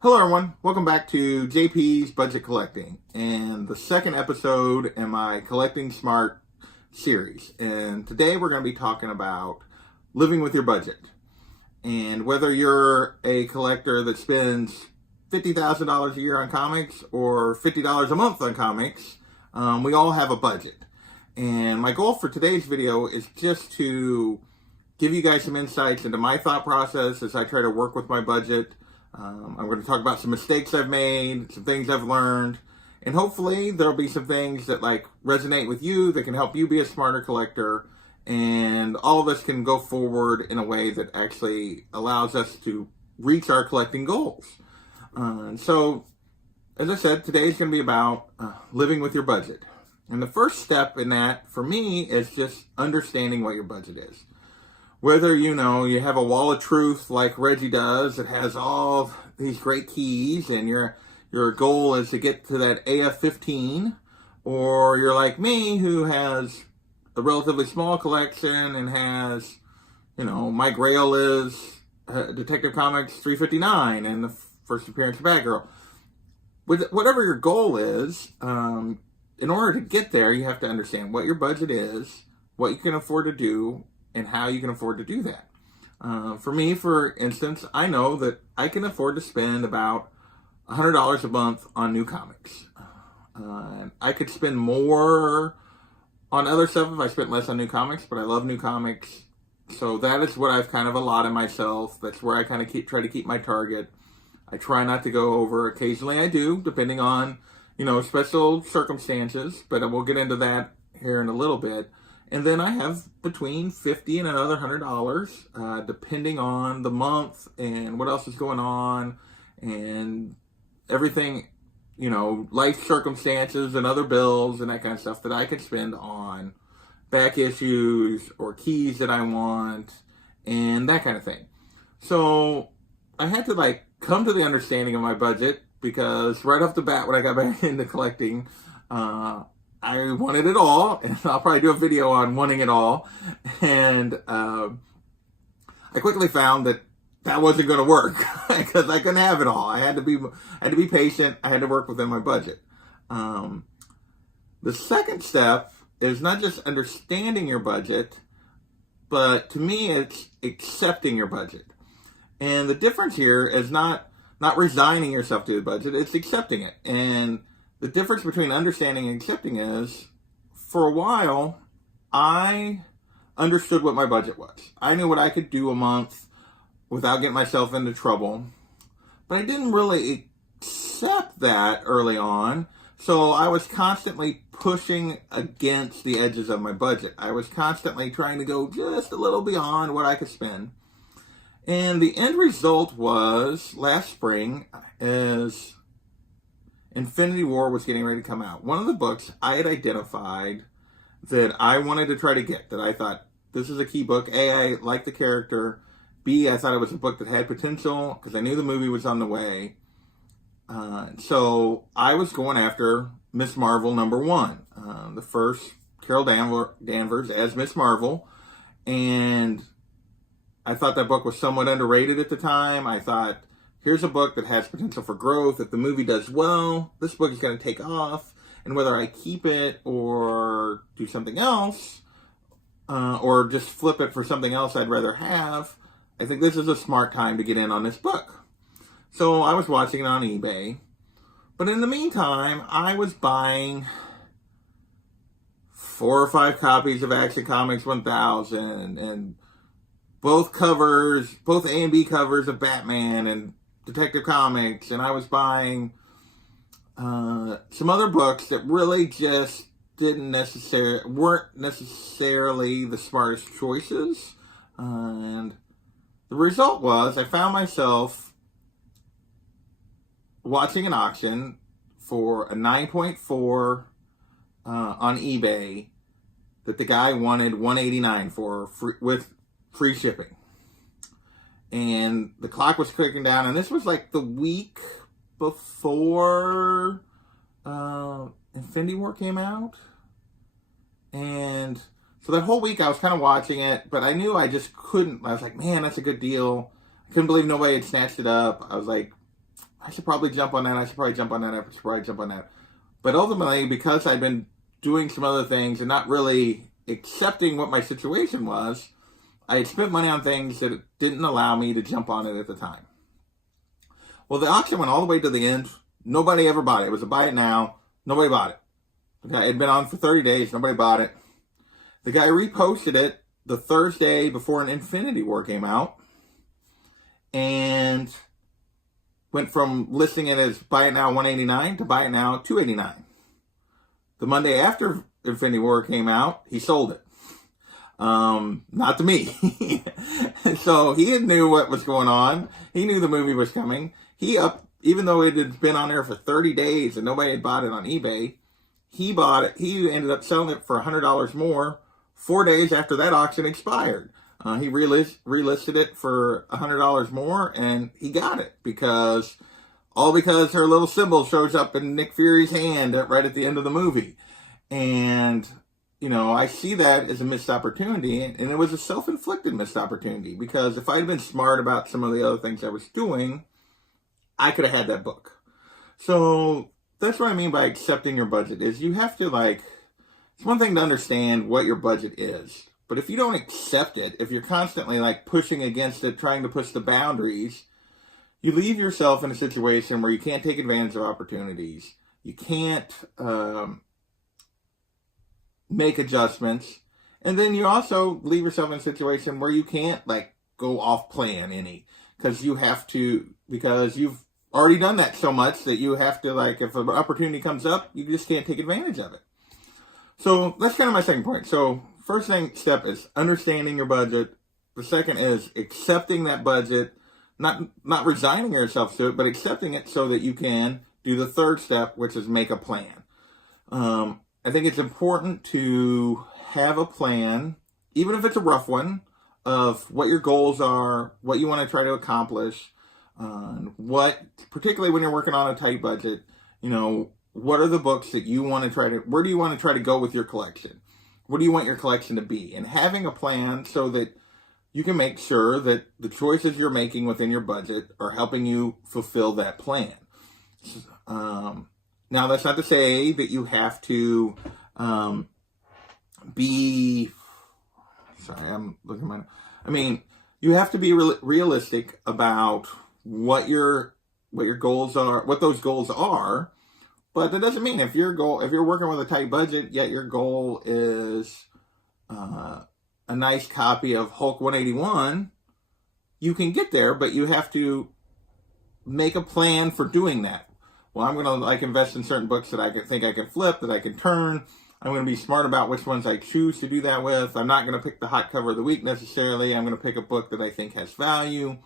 Hello everyone, welcome back to JP's Budget Collecting and the second episode in my Collecting Smart series. And today we're going to be talking about living with your budget. And whether you're a collector that spends $50,000 a year on comics or $50 a month on comics, we all have a budget. And my goal for today's video is just to give you guys some insights into my thought process as I try to work with my budget. I'm going to talk about some mistakes I've made, some things I've learned, and hopefully there'll be some things that resonate with you that can help you be a smarter collector, and all of us can go forward in a way that actually allows us to reach our collecting goals. So, as I said, today is going to be about living with your budget. And the first step in that, for me, is just understanding what your budget is. Whether, you have a wall of truth like Reggie does that has all these great keys and your goal is to get to that AF-15, or you're like me who has a relatively small collection and has, my grail is Detective Comics 359 and the first appearance of Batgirl. Whatever your goal is, in order to get there, you have to understand what your budget is, what you can afford to do, and how you can afford to do that. For me, for instance, I know that I can afford to spend about $100 a month on new comics. I could spend more on other stuff if I spent less on new comics, but I love new comics. So that is what I've kind of allotted myself. That's where I kind of try to keep my target. I try not to go over. Occasionally I do, depending on, special circumstances, but we'll get into that here in a little bit. And then I have between $50 and another $100, depending on the month and what else is going on and everything, life circumstances and other bills and that kind of stuff that I could spend on back issues or keys that I want and that kind of thing. So I had to come to the understanding of my budget, because right off the bat when I got back into collecting, I wanted it all, and I'll probably do a video on wanting it all. And I quickly found that wasn't going to work because I couldn't have it all. I had to be patient. I had to work within my budget. The second step is not just understanding your budget, but to me, it's accepting your budget. And the difference here is not resigning yourself to the budget; it's accepting it. And the difference between understanding and accepting is, for a while, I understood what my budget was. I knew what I could do a month without getting myself into trouble. But I didn't really accept that early on. So I was constantly pushing against the edges of my budget. I was constantly trying to go just a little beyond what I could spend. And the end result was, last spring, is Infinity War was getting ready to come out. One of the books I had identified that I wanted to try to get, that I thought, this is a key book. A, I liked the character. B, I thought it was a book that had potential because I knew the movie was on the way. So I was going after Miss Marvel #1, the first Carol Danvers as Miss Marvel. And I thought that book was somewhat underrated at the time. I thought, here's a book that has potential for growth. If the movie does well, this book is going to take off. And whether I keep it or do something else, or just flip it for something else I'd rather have, I think this is a smart time to get in on this book. So I was watching it on eBay. But in the meantime, I was buying 4 or 5 copies of Action Comics 1000 and both covers, both A and B covers of Batman and Detective Comics, and I was buying some other books that really just weren't necessarily the smartest choices. And the result was I found myself watching an auction for a 9.4 on eBay that the guy wanted $189 for with free shipping. And the clock was clicking down, and this was the week before Infinity War came out. And so that whole week I was kind of watching it, but I knew I just couldn't. I was like, man, that's a good deal. I couldn't believe nobody had snatched it up. I was like, I should probably jump on that. I should probably jump on that. I should probably jump on that. But ultimately, because I've been doing some other things and not really accepting what my situation was, I had spent money on things that didn't allow me to jump on it at the time. Well, the auction went all the way to the end. Nobody ever bought it. It was a buy it now. Nobody bought it. Okay, it had been on for 30 days. Nobody bought it. The guy reposted it the Thursday before an Infinity War came out and went from listing it as buy it now $189 to buy it now $289. The Monday after Infinity War came out, he sold it. Not to me. So he knew what was going on. He knew the movie was coming. Even though it had been on there for 30 days and nobody had bought it on eBay, he bought it. He ended up selling it for $100 more 4 days after that auction expired. He relisted it for $100 more, and he got it because her little symbol shows up in Nick Fury's hand right at the end of the movie. And, I see that as a missed opportunity, and it was a self-inflicted missed opportunity because if I'd been smart about some of the other things I was doing, I could have had that book. So that's what I mean by accepting your budget is you have to it's one thing to understand what your budget is, but if you don't accept it, if you're constantly pushing against it, trying to push the boundaries, you leave yourself in a situation where you can't take advantage of opportunities. You can't make adjustments. And then you also leave yourself in a situation where you can't go off plan because you've already done that so much that you have to if an opportunity comes up, you just can't take advantage of it. So that's kind of my second point. So first step is understanding your budget. The second is accepting that budget, not resigning yourself to it, but accepting it so that you can do the third step, which is make a plan. I think it's important to have a plan, even if it's a rough one, of what your goals are, what you want to try to accomplish, particularly when you're working on a tight budget, what are the books that you want to where do you want to try to go with your collection? What do you want your collection to be? And having a plan so that you can make sure that the choices you're making within your budget are helping you fulfill that plan. Now, that's not to say that you have to you have to be realistic about what your goals are, what those goals are. But that doesn't mean if you're working with a tight budget, yet your goal is a nice copy of Hulk 181, you can get there, but you have to make a plan for doing that. Well, I'm going to invest in certain books that I think I can flip, that I can turn. I'm going to be smart about which ones I choose to do that with. I'm not going to pick the hot cover of the week necessarily. I'm going to pick a book that I think has value.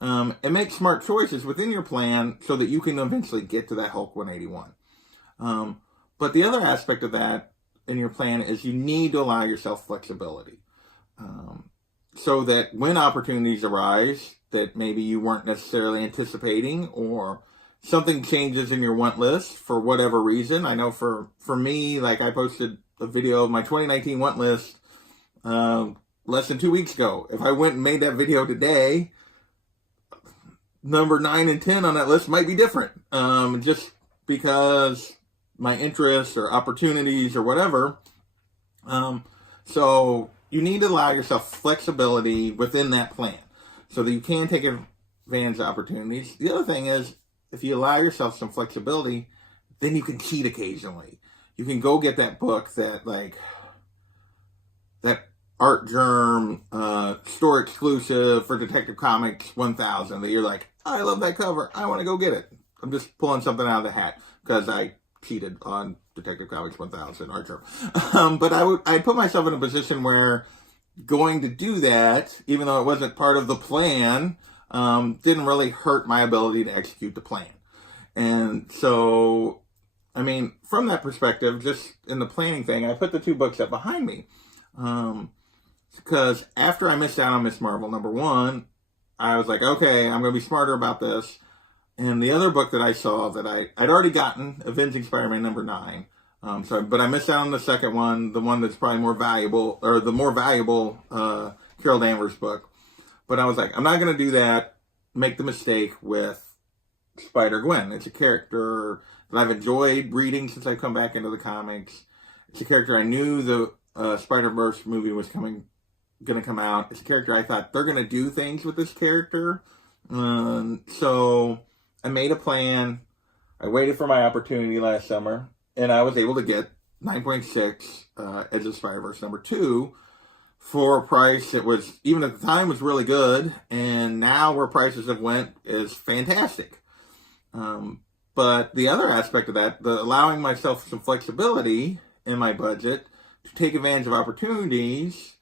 And make smart choices within your plan so that you can eventually get to that Hulk 181. But the other aspect of that in your plan is you need to allow yourself flexibility. So that when opportunities arise that maybe you weren't necessarily anticipating, or something changes in your want list for whatever reason. I know for me, I posted a video of my 2019 want list less than 2 weeks ago. If I went and made that video today, number 9 and 10 on that list might be different. Just because my interests or opportunities or whatever. So you need to allow yourself flexibility within that plan so that you can take advantage of opportunities. The other thing is, if you allow yourself some flexibility, then you can cheat occasionally. You can go get that book that Art Germ store exclusive for Detective Comics 1000 that you're like, I love that cover, I want to go get it. I'm just pulling something out of the hat because I cheated on Detective Comics 1000 Art Germ. But I'd put myself in a position where going to do that, even though it wasn't part of the plan, didn't really hurt my ability to execute the plan. And so, from that perspective, just in the planning thing, I put the 2 books up behind me. Because after I missed out on Miss Marvel #1, I was like, okay, I'm going to be smarter about this. And the other book that I saw that I'd already gotten, Avenging Spider-Man #9. But I missed out on the second one, the one that's probably more valuable, or the more valuable Carol Danvers book. But I was like, I'm not going to do that, make the mistake with Spider-Gwen. It's a character that I've enjoyed reading since I've come back into the comics. It's a character I knew the Spider-Verse movie was going to come out. It's a character I thought they're going to do things with this character. So I made a plan. I waited for my opportunity last summer, and I was able to get 9.6 Edge of Spider-Verse #2 for a price that was, even at the time, was really good, and now where prices have went is fantastic. But the other aspect of that, the allowing myself some flexibility in my budget to take advantage of opportunities,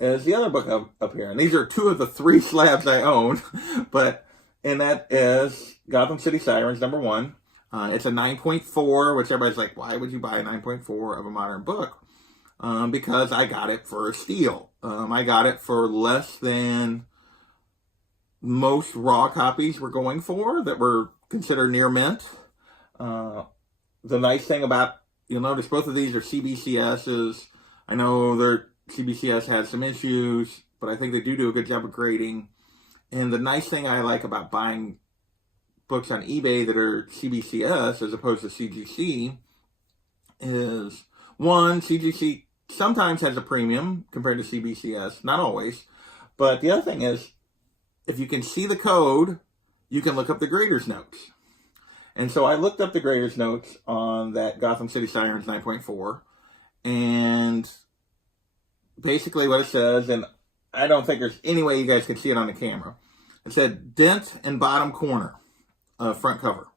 is the other book up here. And these are 2 of the 3 slabs I own, and that is Gotham City Sirens #1. It's a 9.4, which everybody's like, why would you buy a 9.4 of a modern book? Because I got it for a steal. I got it for less than most raw copies were going for that were considered near mint. The nice thing about, you'll notice both of these are CBCSs. I know their CBCS has some issues, but I think they do a good job of grading. And the nice thing I like about buying books on eBay that are CBCS as opposed to CGC is, one, CGC sometimes has a premium compared to CBCS, not always. But the other thing is, if you can see the code, you can look up the grader's notes. And so I looked up the grader's notes on that Gotham City Sirens 9.4, and basically what it says, and I don't think there's any way you guys can see it on the camera. It said dent in bottom corner of front cover.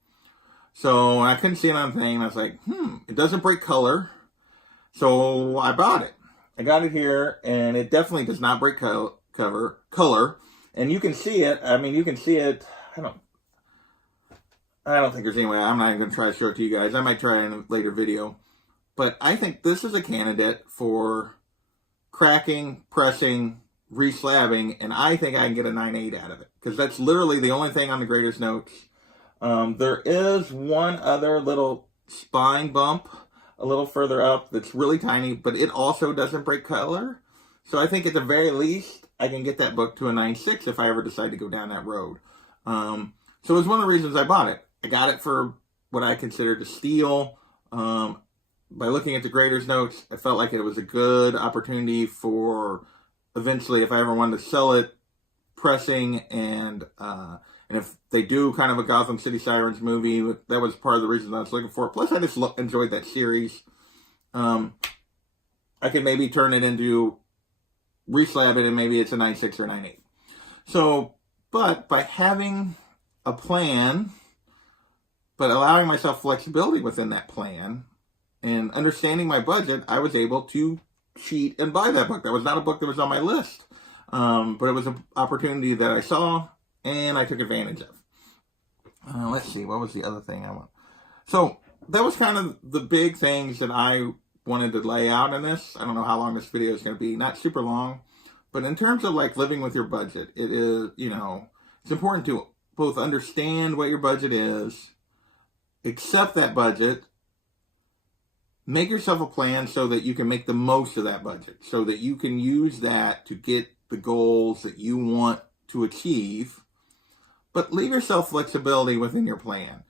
So I couldn't see it on the thing, and I was like, it doesn't break color. So I bought it. I got it here, and it definitely does not break color. And you can see it. I mean, you can see it. I don't think there's any way. I'm not even going to try to show it to you guys. I might try in a later video. But I think this is a candidate for cracking, pressing, reslabbing, and I think I can get a 9.8 out of it. Because that's literally the only thing on the grader's notes. There is one other little spine bump a little further up that's really tiny, but it also doesn't break color. So I think at the very least, I can get that book to a 9.6 if I ever decide to go down that road. So it was one of the reasons I bought it. I got it for what I considered a steal. By looking at the grader's notes, I felt like it was a good opportunity for eventually, if I ever wanted to sell it, pressing, and if they do kind of a Gotham City Sirens movie, that was part of the reason I was looking for it. Plus, I just enjoyed that series. I could maybe turn it into, reslab it, and maybe it's a 9.6 or 9.8. So, but by having a plan, but allowing myself flexibility within that plan, and understanding my budget, I was able to cheat and buy that book. That was not a book that was on my list, but it was an opportunity that I saw and I took advantage of. Let's see, what was the other thing I want? So that was kind of the big things that I wanted to lay out in this. I don't know how long this video is going to be, not super long, but in terms of like living with your budget, it is, it's important to both understand what your budget is, accept that budget, make yourself a plan so that you can make the most of that budget, so that you can use that to get the goals that you want to achieve, but leave yourself flexibility within your plan.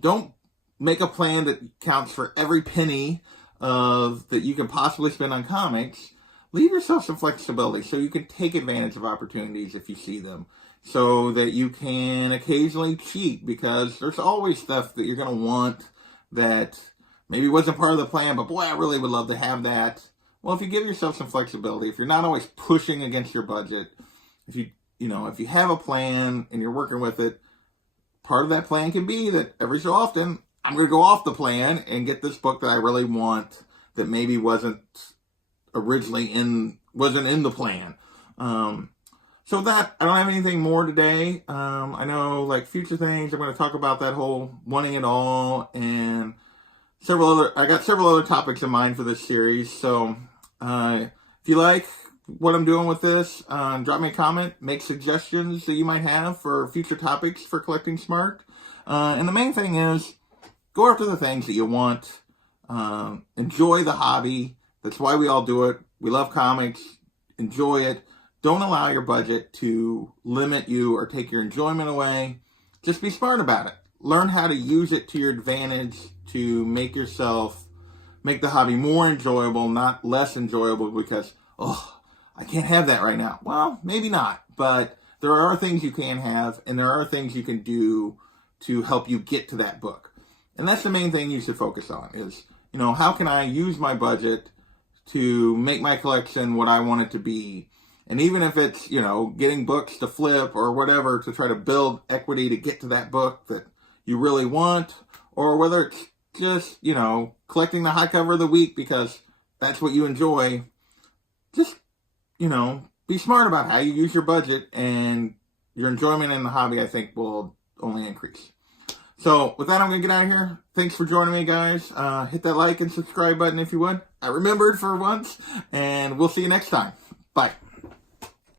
Don't make a plan that counts for every penny that you can possibly spend on comics. Leave yourself some flexibility so you can take advantage of opportunities if you see them, so that you can occasionally cheat, because there's always stuff that you're going to want that maybe wasn't part of the plan, but boy, I really would love to have that. Well, if you give yourself some flexibility, if you're not always pushing against your budget, if you have a plan and you're working with it, part of that plan can be that every so often I'm going to go off the plan and get this book that I really want that maybe wasn't originally in the plan. So that, I don't have anything more today. I know, like, future things, I'm going to talk about that whole wanting it all, and I got several other topics in mind for this series. So if you like what I'm doing with this, drop me a comment, make suggestions that you might have for future topics for Collecting Smart. And the main thing is, go after the things that you want. Enjoy the hobby. That's why we all do it. We love comics. Enjoy it. Don't allow your budget to limit you or take your enjoyment away. Just be smart about it. learn how to use it to your advantage to make the hobby more enjoyable, not less enjoyable because, oh, I can't have that right now. Well, maybe not, but there are things you can have, and there are things you can do to help you get to that book. And that's the main thing you should focus on is, how can I use my budget to make my collection what I want it to be? And even if it's, getting books to flip or whatever to try to build equity to get to that book that you really want, or whether it's just, collecting the high cover of the week because that's what you enjoy, just, be smart about how you use your budget, and your enjoyment in the hobby, I think, will only increase. So with that, I'm going to get out of here. Thanks for joining me, guys. Hit that like and subscribe button if you would. I remembered for once, and we'll see you next time. Bye.